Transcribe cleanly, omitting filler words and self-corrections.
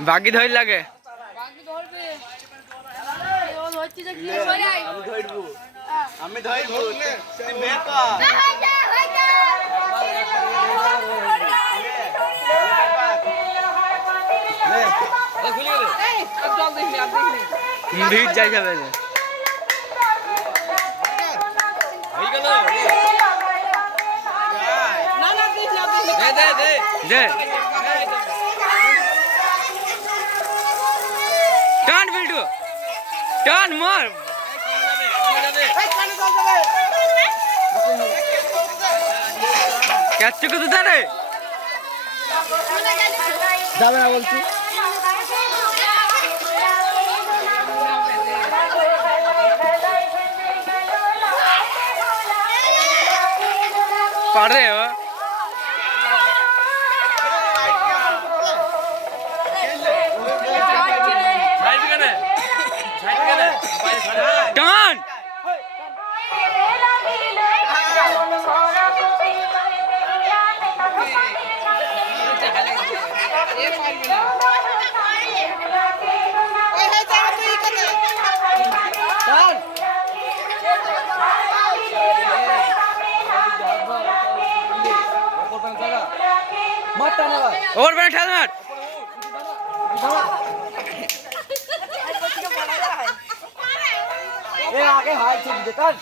বাকি ধর লাগে আমি ধরবো ভিড় যাই যাবে টান বিল্টু টান মার ক্যাচ কত জানে যাবে না বলছি পারে টান ওর বেলা ঠেল মার আগে হাল ছিল কান